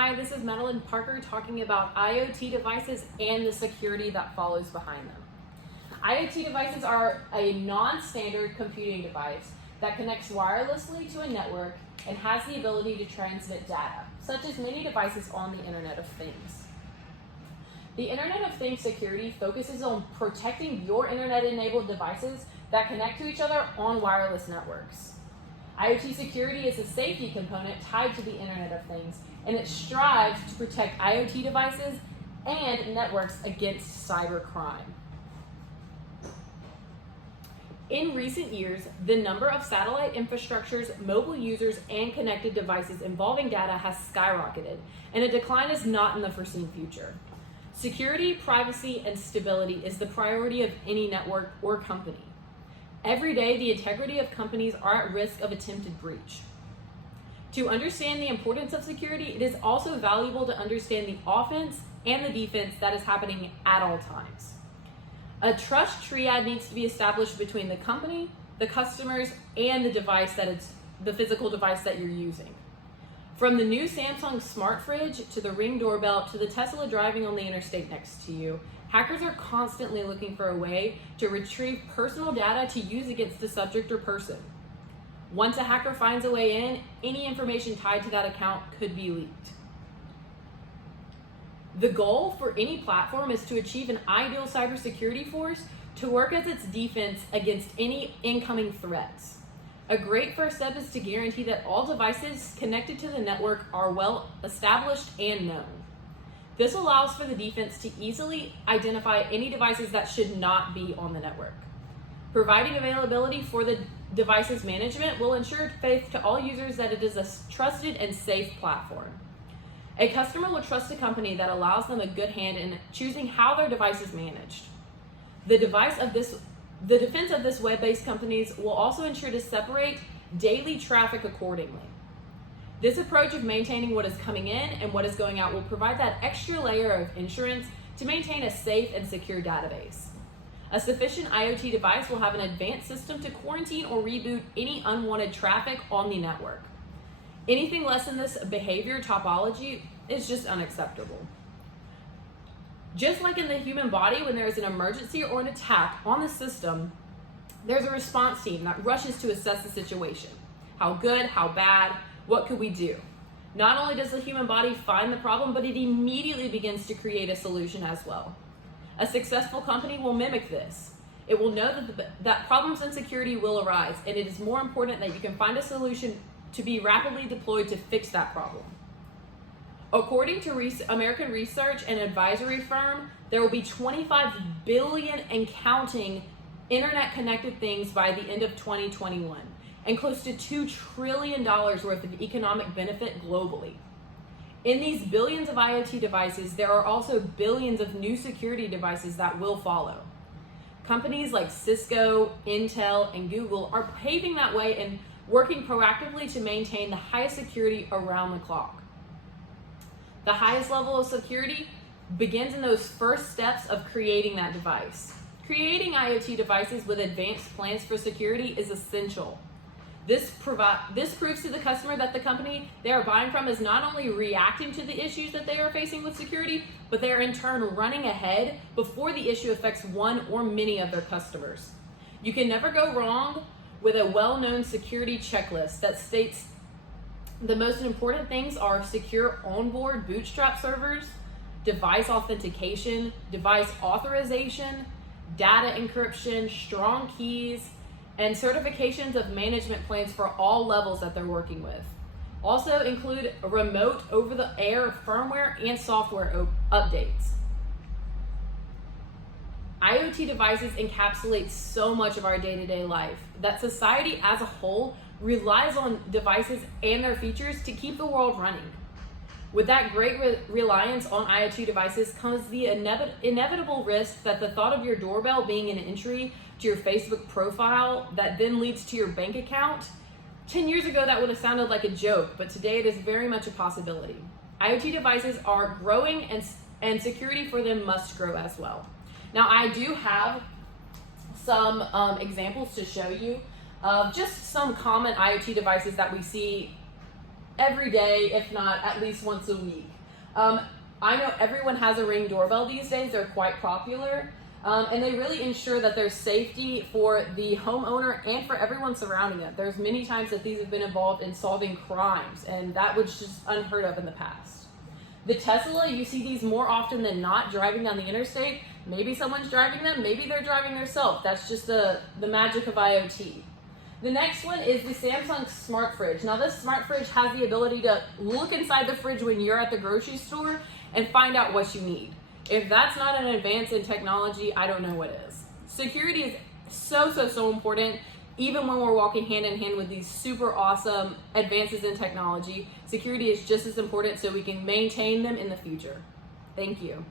Hi, this is Madeline Parker talking about IoT devices and the security that follows behind them. IoT devices are a non-standard computing device that connects wirelessly to a network and has the ability to transmit data, such as many devices on the Internet of Things. The Internet of Things security focuses on protecting your Internet-enabled devices that connect to each other on wireless networks. IoT security is a safety component tied to the Internet of Things, and it strives to protect IoT devices and networks against cybercrime. In recent years, the number of satellite infrastructures, mobile users, and connected devices involving data has skyrocketed, and a decline is not in the foreseen future. Security, privacy, and stability is the priority of any network or company. Every day, the integrity of companies are at risk of attempted breach. To understand the importance of security, it is also valuable to understand the offense and the defense that is happening at all times. A trust triad needs to be established between the company, the customers, and the device the physical device that you're using. From the new Samsung smart fridge to the Ring doorbell to the Tesla driving on the interstate next to you, hackers are constantly looking for a way to retrieve personal data to use against the subject or person. Once a hacker finds a way in, any information tied to that account could be leaked. The goal for any platform is to achieve an ideal cybersecurity force to work as its defense against any incoming threats. A great first step is to guarantee that all devices connected to the network are well established and known. This allows for the defense to easily identify any devices that should not be on the network. Providing availability for the device's management will ensure faith to all users that it is a trusted and safe platform. A customer will trust a company that allows them a good hand in choosing how their device is managed. The defense of this web-based companies will also ensure to separate daily traffic accordingly. This approach of maintaining what is coming in and what is going out will provide that extra layer of insurance to maintain a safe and secure database. A sufficient IoT device will have an advanced system to quarantine or reboot any unwanted traffic on the network. Anything less than this behavior topology is just unacceptable. Just like in the human body, when there is an emergency or an attack on the system, there's a response team that rushes to assess the situation. How good, how bad, what could we do? Not only does the human body find the problem, but it immediately begins to create a solution as well. A successful company will mimic this. It will know that problems and security will arise, and it is more important that you can find a solution to be rapidly deployed to fix that problem. According to American research and advisory firm, there will be 25 billion and counting internet connected things by the end of 2021, and close to $2 trillion worth of economic benefit globally. In these billions of IoT devices, there are also billions of new security devices that will follow. Companies like Cisco, Intel, and Google are paving that way and working proactively to maintain the highest security around the clock. The highest level of security begins in those first steps of creating that device. Creating IoT devices with advanced plans for security is essential. This proves to the customer that the company they are buying from is not only reacting to the issues that they are facing with security, but they are in turn running ahead before the issue affects one or many of their customers. You can never go wrong with a well-known security checklist that states the most important things are secure onboard bootstrap servers, device authentication, device authorization, data encryption, strong keys, and certifications of management plans for all levels that they're working with. Also include remote over-the-air firmware and software updates. IoT devices encapsulate so much of our day-to-day life that society as a whole relies on devices and their features to keep the world running. With that great reliance on IoT devices comes the inevitable risk that the thought of your doorbell being an entry to your Facebook profile that then leads to your bank account. 10 years ago, that would have sounded like a joke, but today it is very much a possibility. IoT devices are growing and security for them must grow as well. Now, I do have some examples to show you of just some common IoT devices that we see every day, if not at least once a week. I know everyone has a Ring doorbell these days. They're quite popular. And they really ensure that there's safety for the homeowner and for everyone surrounding it. There's many times that these have been involved in solving crimes, and that was just unheard of in the past. The Tesla, you see these more often than not driving down the interstate. Maybe someone's driving them, maybe they're driving themselves. That's just the magic of IoT. The next one is the Samsung Smart Fridge. Now this smart fridge has the ability to look inside the fridge when you're at the grocery store and find out what you need. If that's not an advance in technology, I don't know what is. Security is so important. Even when we're walking hand in hand with these super awesome advances in technology, security is just as important so we can maintain them in the future. Thank you.